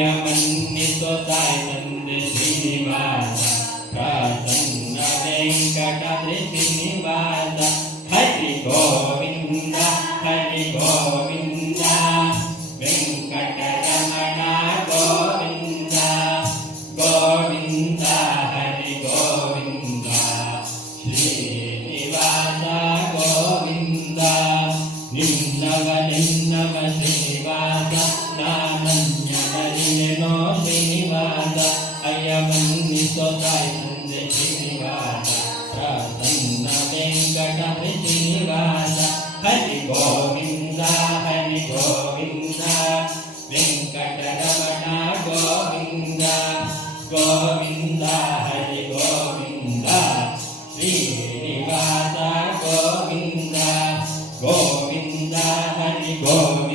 ಅಯ್ಯಮನ್ನಿಸುತ್ತಾಯ ತಂದೆ ಶ್ರೀನಿವಾಸ ಪ್ರಸನ್ನ ವೆಂಕಟಾದ್ರಿ ಶ್ರೀನಿವಾಸ ಹರಿ ಗೋವಿಂದ ಹರಿ ಗೋವಿಂದ ವೆಂಕಟರಮಣ ಗೋವಿಂದ ಗೋವಿಂದ ಹರಿ ಗೋವಿಂದ ಶ್ರೀನಿವಾಸ ಗೋವಿಂದ ನಿನ್ನವ ಶ್ರೀನಿವಾಸ ನಾನನ್ಯನರಿನೆನೋ ಶ್ರೀನಿವಾಸ ಅಯ್ಯಮನ್ನಿಸುತ್ತಾಯ ತಂದೆ ಶ್ರೀನಿವಾಸ ಪ್ರಸನ್ನ ವೆಂಕಟಾದ್ರಿ ಶ್ರೀನಿವಾಸ ಹರಿ ಗೋವಿಂದ ಹರಿ ಗೋವಿಂದ ವೆಂಕಟರಮಣ ಗೋವಿಂದ ಗೋವಿಂದ ಹರಿ ಗೋವಿಂದ ಶ್ರೀನಿವಾಸ ಗೋವಿಂದ ಗೋವಿಂದ ಹರಿ ಗೋವಿಂದ